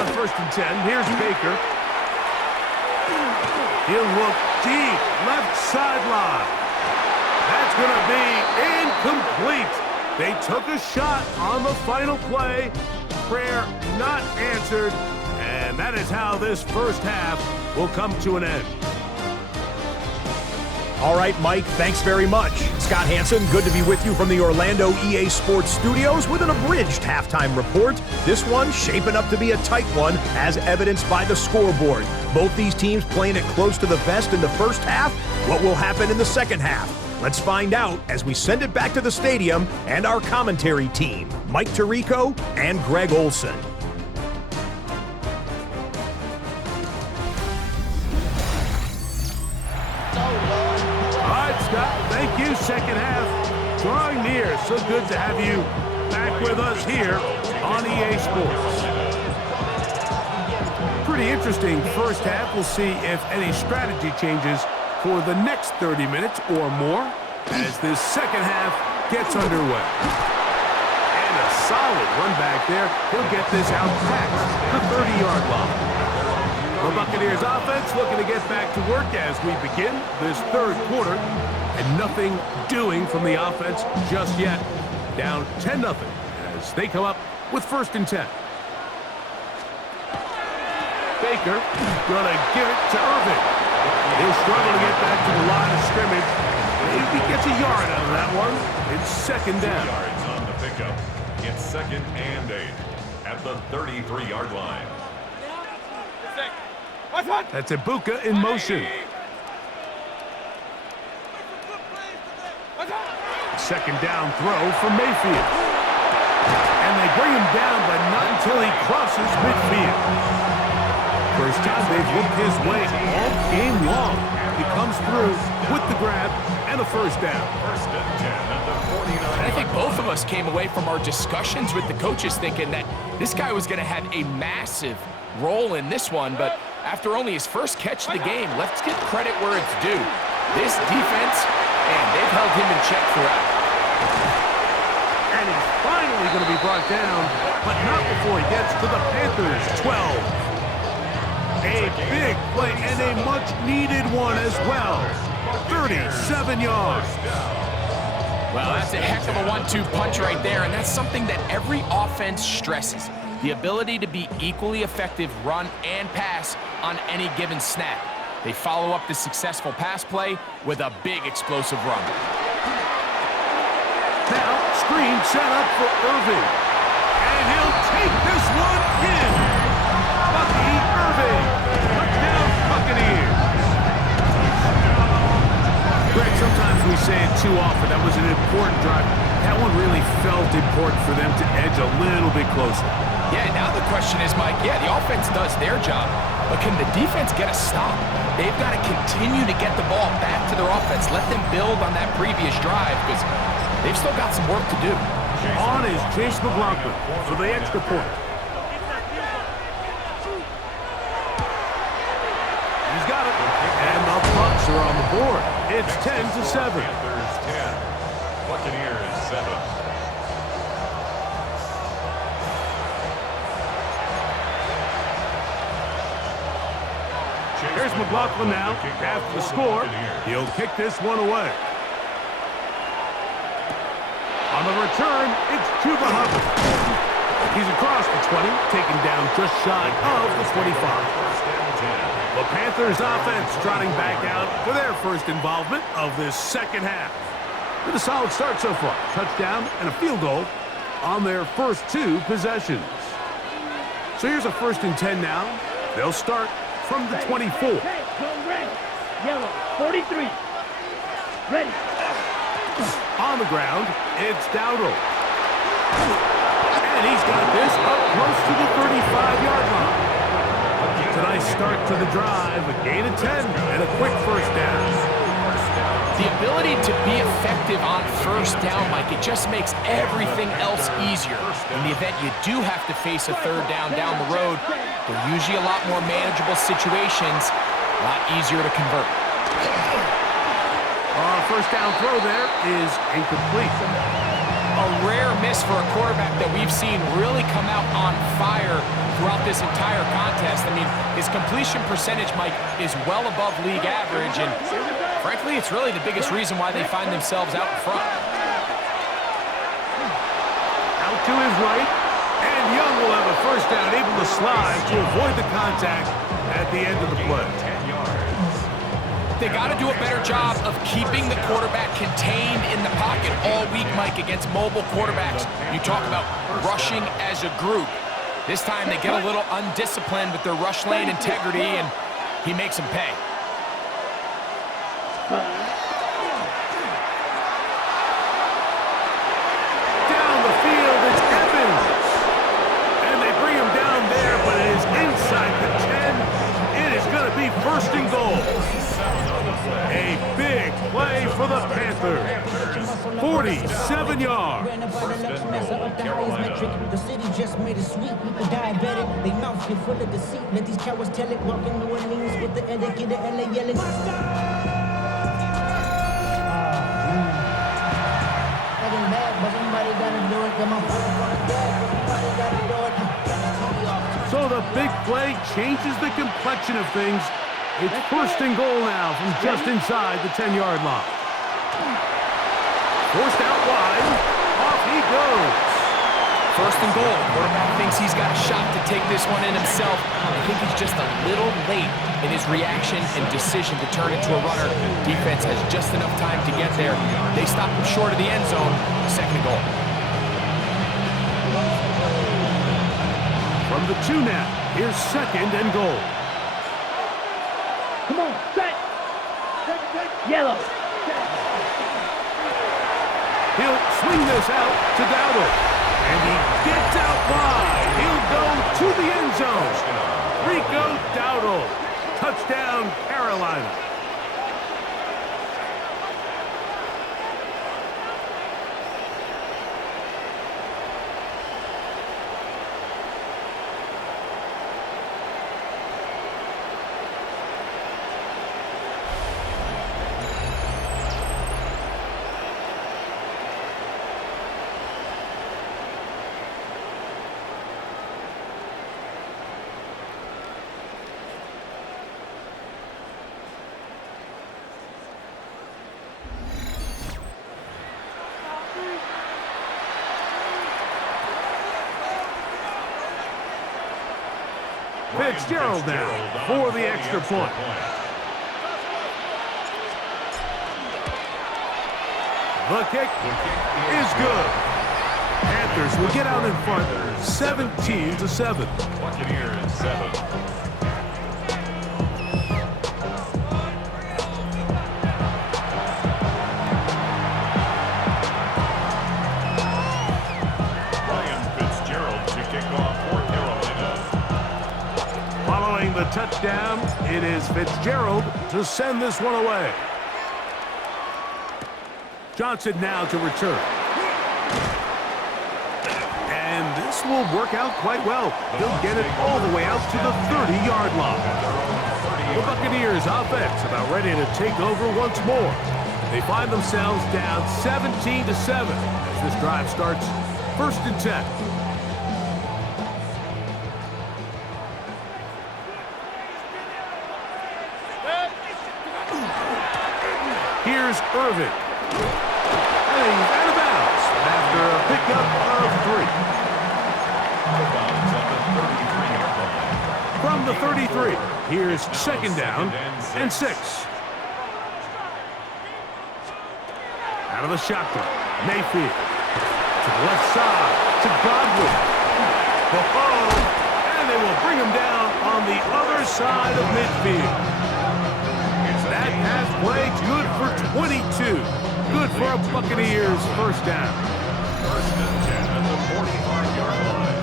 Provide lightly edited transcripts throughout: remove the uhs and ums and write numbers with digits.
On 1st and 10, here's Baker. He'll look deep, left sideline. That's going to be incomplete. They took a shot on the final play. Prayer not answered. And that is how this first half will come to an end. All right, Mike, thanks very much. Scott Hansen, good to be with you from the Orlando EA Sports Studios with an abridged halftime report. This one shaping up to be a tight one, as evidenced by the scoreboard. Both these teams playing it close to the vest in the first half. What will happen in the second half? Let's find out as we send it back to the stadium and our commentary team, Mike Tirico and Greg Olson. Thank you, second half. Drawing near. So good to have you back with us here on EA Sports. Pretty interesting first half. We'll see if any strategy changes for the next 30 minutes or more as this second half gets underway. And a solid run back there. He'll get this out past the 30-yard line. The Buccaneers offense looking to get back to work as we begin this third quarter. And nothing doing from the offense just yet. Down 10-0 as they come up with 1st and 10. Baker gonna give it to Irving. He'll struggle to get back to the line of scrimmage. Maybe gets a yard out of that one. It's 2nd down. 2 yards on the pickup. It's 2nd and 8 at the 33-yard line. That's Ibuka in motion. 2nd down throw for Mayfield. And they bring him down, but not until he crosses midfield. First time they've looked his way all game long. He comes through with the grab and a 1st down. 1st and 10 at the 49. I think both of us came away from our discussions with the coaches thinking that this guy was going to have a massive role in this one, but after only his first catch of the game, let's give credit where it's due. This defense, and they've held him in check throughout. And he's finally going to be brought down, but not before he gets to the Panthers' 12. A big play and a much-needed one as well. 37 yards. Well, that's a heck of a 1-2 punch right there, and that's something that every offense stresses. The ability to be equally effective run and pass on any given snap. They follow up the successful pass play with a big explosive run. Now, screen set up for Irving. And he'll take this one in. Bucky Irving. Touchdown, Buccaneers. Greg, sometimes we say it too often. That was an important drive. That one really felt important for them to edge a little bit closer. Yeah, now the question is, Mike, yeah, the offense does their job, but can the defense get a stop? They've got to continue to get the ball back to their offense. Let them build on that previous drive because they've still got some work to do. On is Chase McLaughlin for the extra point. He's got it. And the Bucs are on the board. It's 10-7. Panthers 10. Buccaneers 7. Here's McLaughlin now. After the score, he'll kick this one away. On the return, it's Chuba Hubbard. He's across the 20, taken down just shy of the 25. The Panthers offense trotting back out for their first involvement of this second half. With a solid start so far. Touchdown and a field goal on their first 2 possessions. So here's a 1st and 10 now. They'll start from the 24. Yellow, 43. Ready. On the ground, it's Dowdle. And he's got this up close to the 35-yard line. It's a nice start to the drive, a gain of 10, and a quick 1st down. The ability to be effective on 1st down, Mike, it just makes everything else easier. In the event you do have to face a 3rd down the road, they're usually a lot more manageable situations, a lot easier to convert. 1st down throw there is incomplete. a rare miss for a quarterback that we've seen really come out on fire throughout this entire contest. I mean, his completion percentage, Mike, is well above league average, and frankly, it's really the biggest reason why they find themselves out in front. Out to his right, and Young will have a first down, able to slide to avoid the contact at the end of the play. 10 yards. They got to do a better job of keeping the quarterback contained in the pocket all week, Mike, against mobile quarterbacks. You talk about rushing as a group. This time they get a little undisciplined with their rush lane integrity, and he makes them pay. Down the field, it's Evans. And they bring him down there, but it is inside the 10. It is going to be first and goal. A big play for the Panthers. 47 yards. The city just made it sweet. People diabetic, they mouth get full of deceit. Let these cowards tell it. Walking New Orleans with the etiquette, the LA yelling. So the big play changes the complexion of things. It's first and goal now from just inside the 10-yard line. Forced out wide. Off he goes. First and goal. Quarterback thinks he's got a shot to take this one in himself. I think he's just a little late in his reaction and decision to turn into a runner. Defense has just enough time to get there. They stop him short of the end zone. Second and goal. From the 2 now, here's second and goal. Come on, set. Yellow. He'll swing this out to Dowdle. And he gets out wide. He'll go to the end zone. Rico Dowdle. Touchdown, Carolina. Fitzgerald now for the extra point. The kick is good. Panthers will get out in front 17-7. Buccaneers 7. The touchdown, it is Fitzgerald to send this one away. Johnson now to return. And this will work out quite well. He'll get it all the way out to the 30-yard line. The Buccaneers offense about ready to take over once more. They find themselves down 17-7 as this drive starts first and 10. Here's Irving. And he's out of bounds after a pickup of 3. From the 33, here's second down and 6. Out of the shotgun, Mayfield. To the left side, to Godwin. And they will bring him down on the other side of midfield. That pass play good for 22. Good for a Buccaneers first down. First and 10 at the 45-yard line.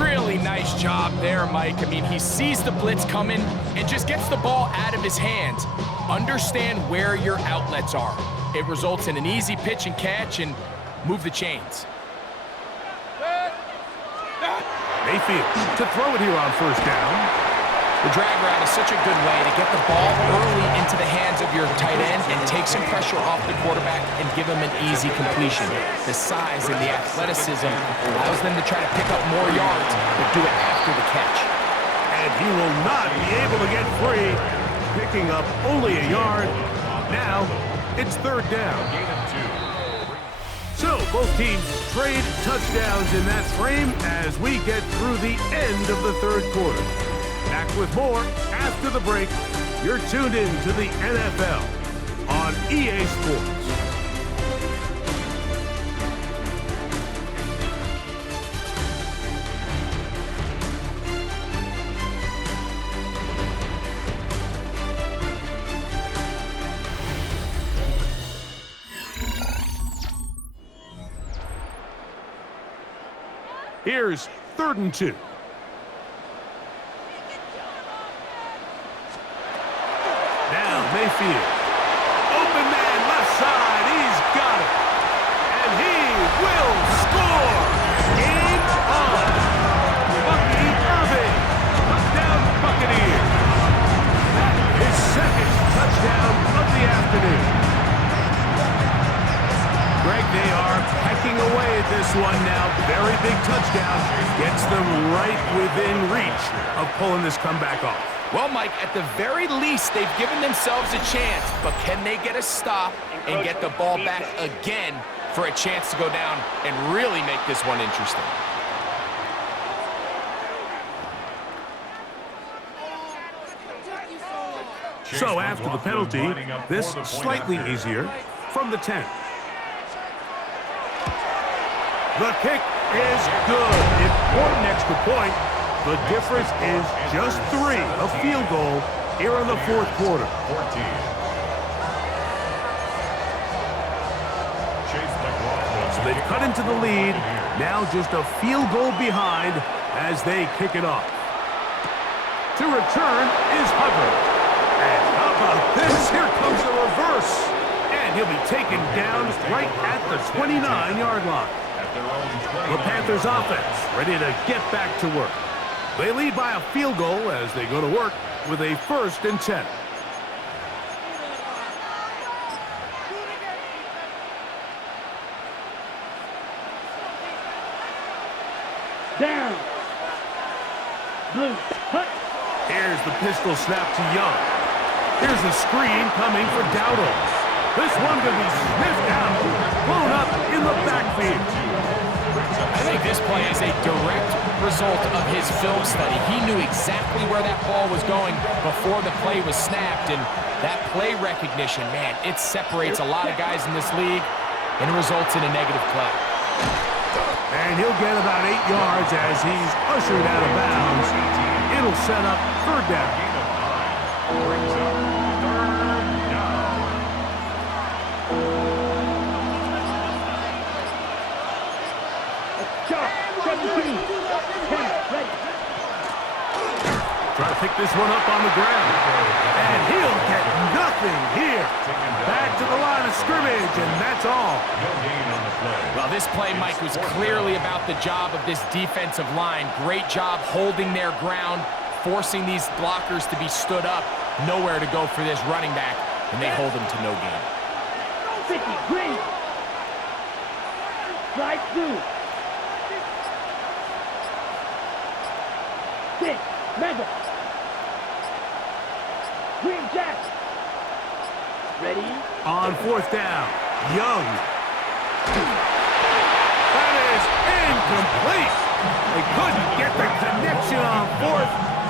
Really nice job there, Mike. I mean, he sees the blitz coming and just gets the ball out of his hands. Understand where your outlets are. It results in an easy pitch and catch and move the chains. Mayfield to throw it here on first down. The drag route is such a good way to get the ball early into the hands of your tight end and take some pressure off the quarterback and give him an easy completion. The size and the athleticism allows them to try to pick up more yards, but do it after the catch. And he will not be able to get free, picking up only a yard. Now, it's third down. So, both teams trade touchdowns in that frame as we get through the end of the third quarter. Back with more after the break. You're tuned in to the NFL on EA Sports. Here's 3rd and 2. Mayfield. Open man, left side. He's got it. And he will score. Game on. Bucky Irving. Touchdown, Buccaneers. His second touchdown of the afternoon. Greg, they are pecking away at this one now. Very big touchdown. Gets them right within reach of pulling this comeback off. Well, Mike, at the very least, they've given themselves a chance, but can they get a stop and get the ball back again for a chance to go down and really make this one interesting? So after the penalty, this slightly easier from the 10. The kick is good. Important extra point. The difference is just 3, a field goal here in the fourth quarter. So they've cut into the lead. Now just a field goal behind as they kick it off. To return is Hubbard. And how about this? Here comes the reverse. And he'll be taken down right at the 29-yard line. The Panthers offense ready to get back to work. They lead by a field goal as they go to work with a 1st and 10. Down. Blue. Hut. Here's the pistol snap to Young. Here's a screen coming for Dowdle. This one could be sniffed out, blown up in the backfield. I think this play is a direct result of his film study. He knew exactly where that ball was going before the play was snapped, and that play recognition, man, it separates a lot of guys in this league and results in a negative play. And he'll get about 8 yards as he's ushered out of bounds. It'll set up 3rd down. Try to pick this one up on the ground. And he'll get nothing here. Back to the line of scrimmage, and that's all. Well, this play, Mike, was clearly about the job of this defensive line. Great job holding their ground, forcing these blockers to be stood up. Nowhere to go for this running back, and they hold him to no gain. 50, green. Slide through. 6, Mega. Green Jack. Ready? On 4th down, Young. That is incomplete. They couldn't get the connection on 4th.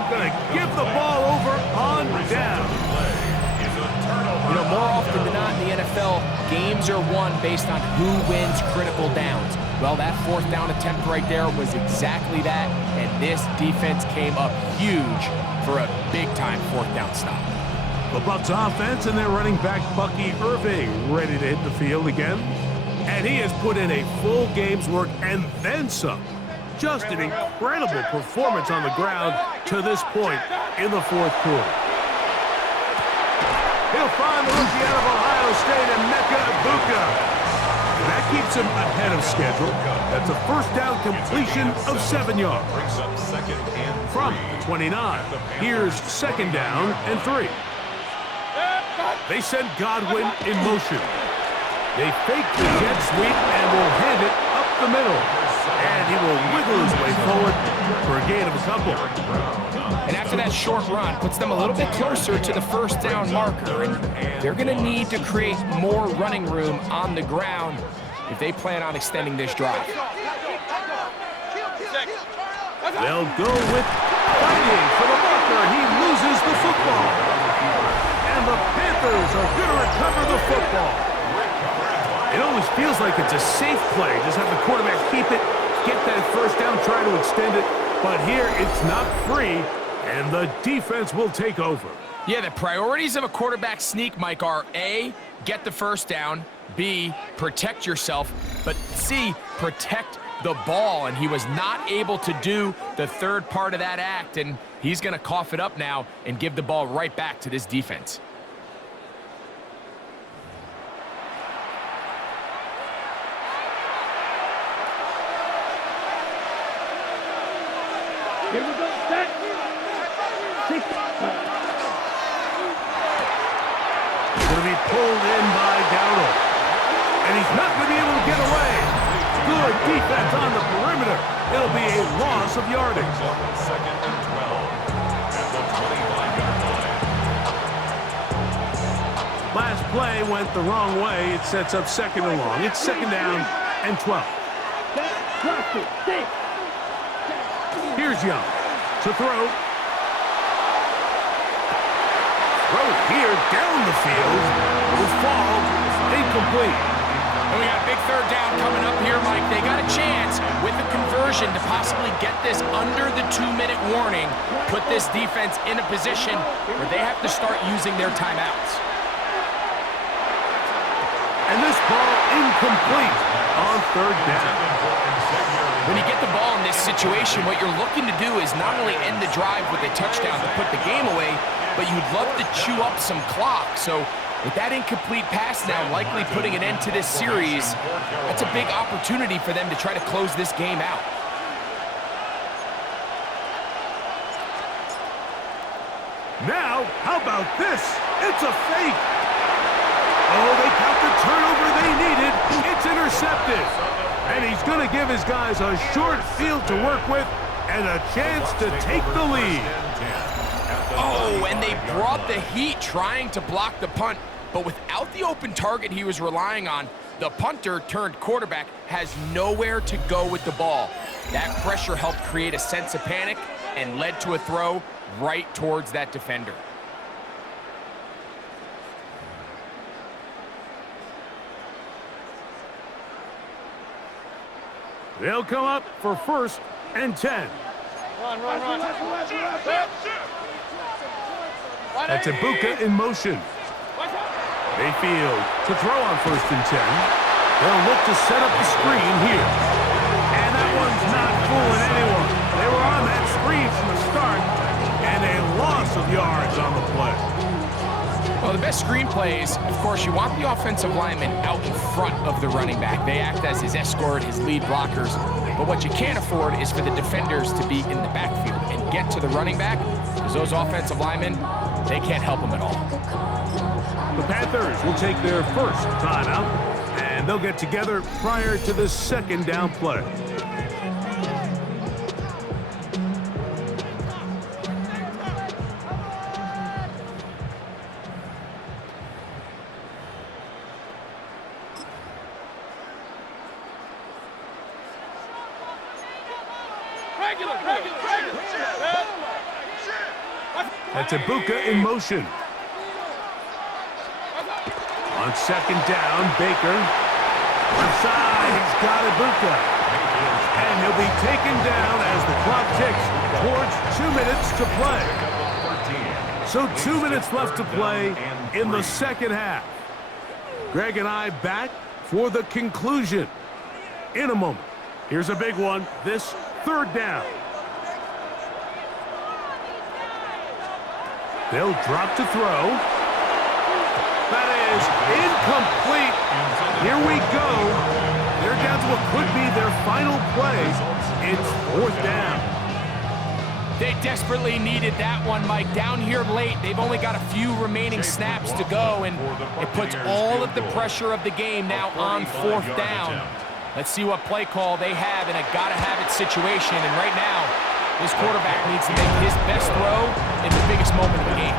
Gonna give the ball over on down. You know, more often than not in the NFL, games are won based on who wins critical downs. Well, that 4th down attempt right there was exactly that, and this defense came up huge for a big-time 4th down stop. The Bucs offense and their running back Bucky Irving ready to hit the field again. And he has put in a full game's work and then some. Just an incredible performance on the ground to this point in the fourth quarter. He'll find the rookie out of Ohio State, Emeka Egbuka. That keeps him ahead of schedule. That's a first down completion of 7 yards. Brings up second and From 3. the 29, here's second down and 3. They send Godwin in motion. They fake the jet sweep and will hand it up the middle. And he will wiggle his way forward for a gain of a couple. And after that short run, puts them a little bit closer to the first down marker. And they're going to need to create more running room on the ground if they plan on extending this drive. They'll go with fighting for the marker. He loses the football. And the Panthers are going to recover the football. It always feels like it's a safe play. Just have the quarterback keep it, get that first down, try to extend it. But here, it's not free, and the defense will take over. Yeah, the priorities of a quarterback sneak, Mike, are A, get the first down, B, protect yourself, but C, protect the ball. And he was not able to do the third part of that act, and he's going to cough it up now and give the ball right back to this defense. Here we go, set. 6. He's going to be pulled in by Dowdle. And he's not going to be able to get away. Good defense on the perimeter. It'll be a loss of yardage. Second and 12 at the 25-yard line. Last play went the wrong way. It sets up second and long. It's second down and 12. Drop it. 6. Here's Young to throw. Throw here down the field. Will fall. Incomplete. And we got a big third down coming up here, Mike. They got a chance with the conversion to possibly get this under the 2-minute warning, put this defense in a position where they have to start using their timeouts. And this ball incomplete on third down. When you get the ball in this situation, what you're looking to do is not only end the drive with a touchdown to put the game away, but you'd love to chew up some clock. So with that incomplete pass now likely putting an end to this series, that's a big opportunity for them to try to close this game out. Now, how about this? It's a fake. Oh, they got the turnover they needed. It's intercepted. And he's going to give his guys a short field to work with and a chance to take the lead. Oh, and they brought the heat trying to block the punt, but without the open target he was relying on, the punter turned quarterback has nowhere to go with the ball. That pressure helped create a sense of panic and led to a throw right towards that defender. They'll come up for first and 10. Run. That's Ibuka in motion. Mayfield to throw on first and 10. They'll look to set up the screen here. And that one's not fooling anyone. They were on that screen from the start, and a loss of yards on the play. Well, the best screen plays, of course, you want the offensive lineman out in front of the running back. They act as his escort, his lead blockers. But what you can't afford is for the defenders to be in the backfield and get to the running back, because those offensive linemen, they can't help them at all. The Panthers will take their first timeout, and they'll get together prior to the second down play. That's Ibuka in motion. On second down, Baker. Left side, he's got Ibuka. And he'll be taken down as the clock ticks towards 2 minutes to play. So 2 minutes left to play in the second half. Greg and I back for the conclusion in a moment. Here's a big one, this third down. They'll drop to throw. That is incomplete. Here we go. what could be their final play. It's 4th down. They desperately needed that one, Mike. Down here late, they've only got a few remaining snaps to go, and it puts all of the pressure of the game now on 4th down. Let's see what play call they have in a gotta-have-it situation, and right now, this quarterback needs to make his best throw in the biggest moment of the game.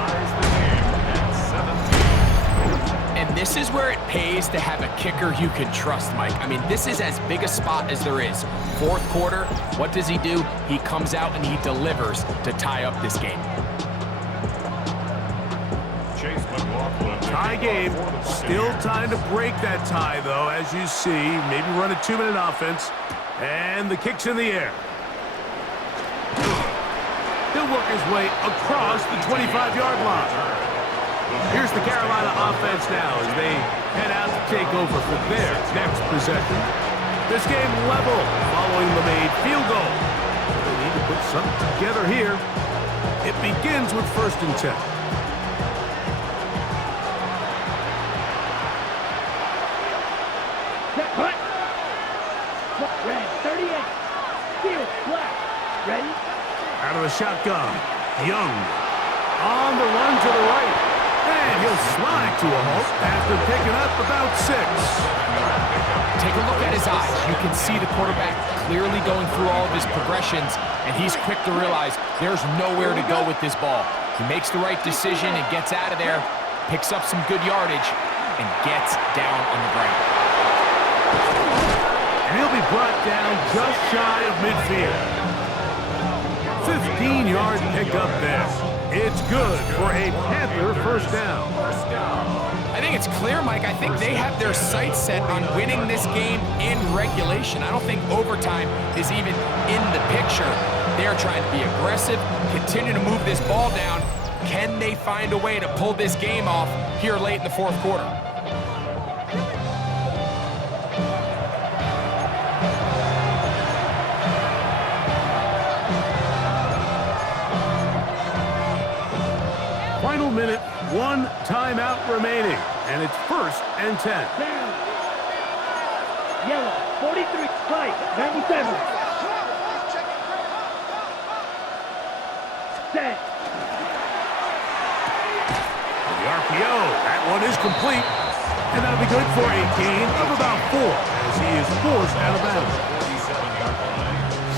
And this is where it pays to have a kicker you can trust, Mike. I mean, this is as big a spot as there is. 4th quarter, what does he do? He comes out and he delivers to tie up this game. Tie game. Still time to break that tie, though, as you see. Maybe run a 2-minute offense. And the kick's in the air. He'll work his way across the 25-yard line. Here's the Carolina offense now as they head out to take over for their next possession. This game level following the made field goal. They need to put something together here. It begins with 1st and 10. Cut. Red 38. Field flat. Ready? Out of the shotgun. Young on the run to the right. And he'll slide to a halt after picking up about 6. Take a look at his eyes. You can see the quarterback clearly going through all of his progressions, and he's quick to realize there's nowhere to go with this ball. He makes the right decision and gets out of there, picks up some good yardage, and gets down on the ground. And he'll be brought down just shy of midfield. 15-yard pickup there. It's good for a Panther 1st down. I think it's clear, Mike. I think they have their sights set on winning this game in regulation. I don't think overtime is even in the picture. They're trying to be aggressive, continue to move this ball down. Can they find a way to pull this game off here late in the 4th quarter? Final minute, 1 timeout remaining, and it's 1st and 10. Down. Yellow 43. Spike 97. Set. The RPO, that one is complete, and that'll be good for a gain of about 4 as he is forced out of bounds.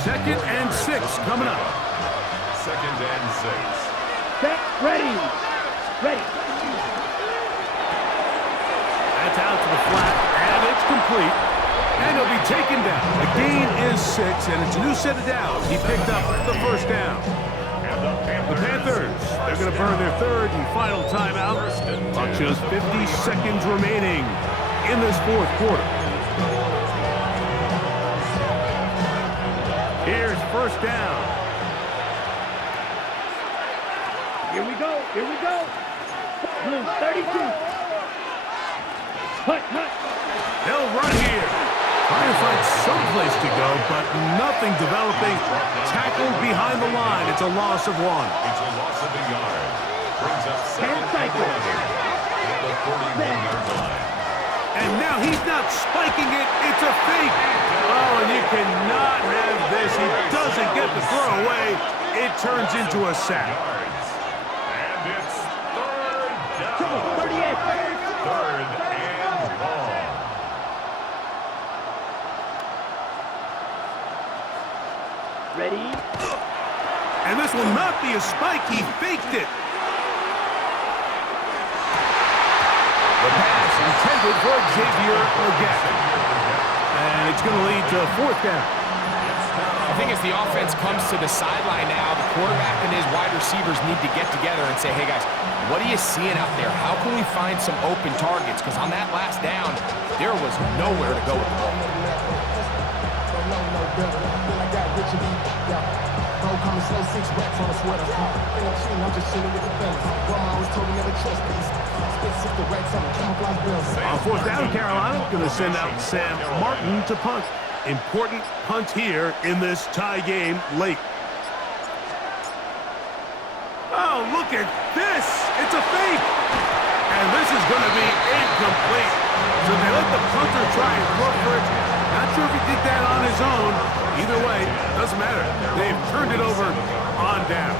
2nd and 6 coming up. 2nd and 6. Set. Ready. Ready. That's out to the flat, and it's complete. And he'll be taken down. The gain is 6, and it's a new set of downs. He picked up the 1st down. The Panthers, they're going to burn their 3rd and final timeout. About just 50 seconds remaining in this 4th quarter. Here's 1st down. Here we go. Here we go. Blue 32. Hut. They'll run here. Trying to find some place to go, but nothing developing. Tackled behind the line. It's a loss of 1. It's a loss of a yard. Brings up 2nd and 11 at the 41-yard line. And now he's not spiking it. It's a fake. Oh, and you cannot have this. He doesn't get the throw away. It turns into a sack. And it's 3rd down. 38. 3rd and long. Ready. And this will not be a spike. He faked it. The pass intended for Xavier Leggett. And it's going to lead to 4th down. I think as the offense comes to the sideline now, the quarterback and his wide receivers need to get together and say, hey, guys, what are you seeing out there? How can we find some open targets? Because on that last down, there was nowhere to go with the ball. On 4th down, Carolina going to send out Sam Martin to punt. Important punt here in this tie game late. Oh, look at this. It's a fake. And this is going to be incomplete. So they let the punter try and look for it. Not sure if he did that on his own. Either way, doesn't matter. They've turned it over on down.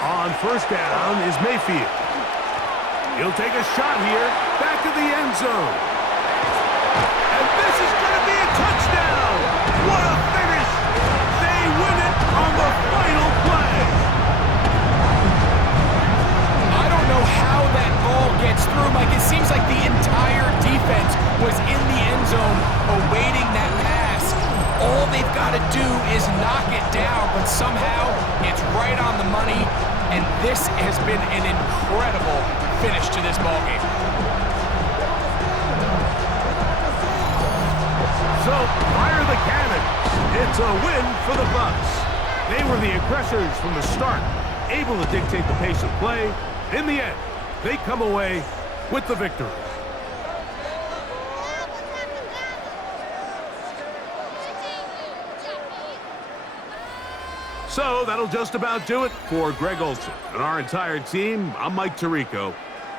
On first down is Mayfield. He'll take a shot here, back to the end zone. And this is going to be a touchdown. What a finish. They win it on the final play. I don't know how that ball gets through, Mike. It seems like the entire defense was in the end zone awaiting that pass. All they've got to do is knock it down, but somehow it's right on the money, and this has been an incredible finish to this ballgame. So, fire the cannon. It's a win for the Bucs. They were the aggressors from the start, able to dictate the pace of play. In the end, they come away with the victory. So that'll just about do it for Greg Olsen and our entire team. I'm Mike Tirico.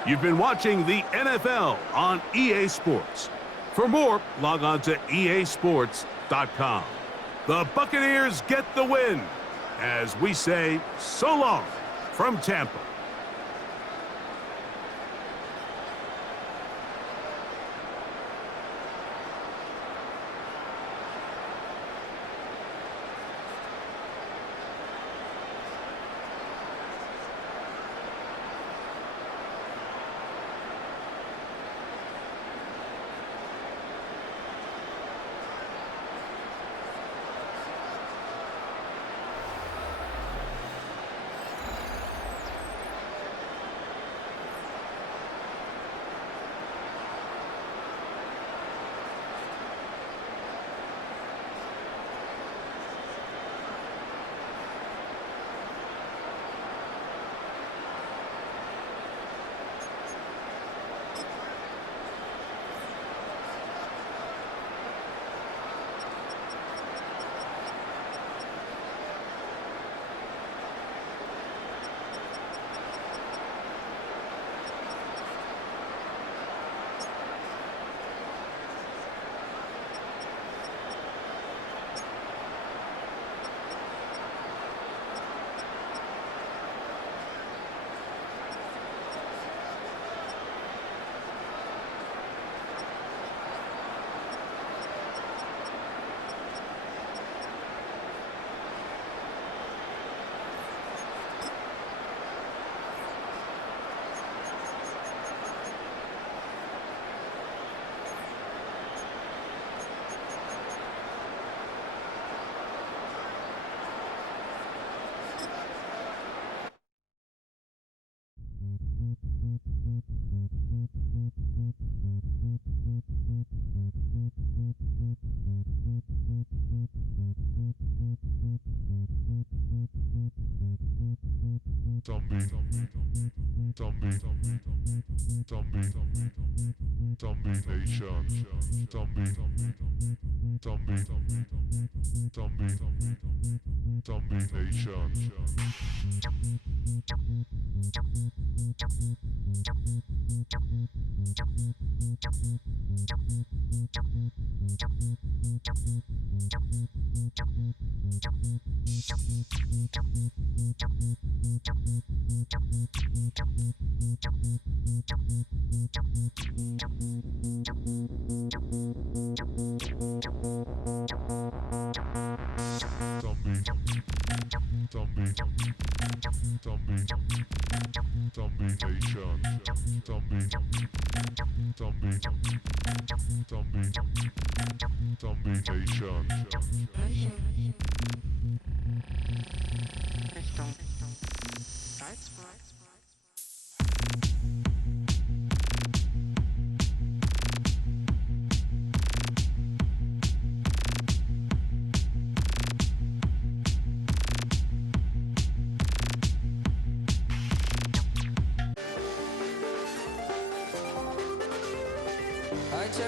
You've been watching the NFL on EA Sports. For more, log on to easports.com. The Buccaneers get the win as we say so long from Tampa.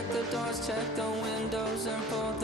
check the doors, check the windows, and pull the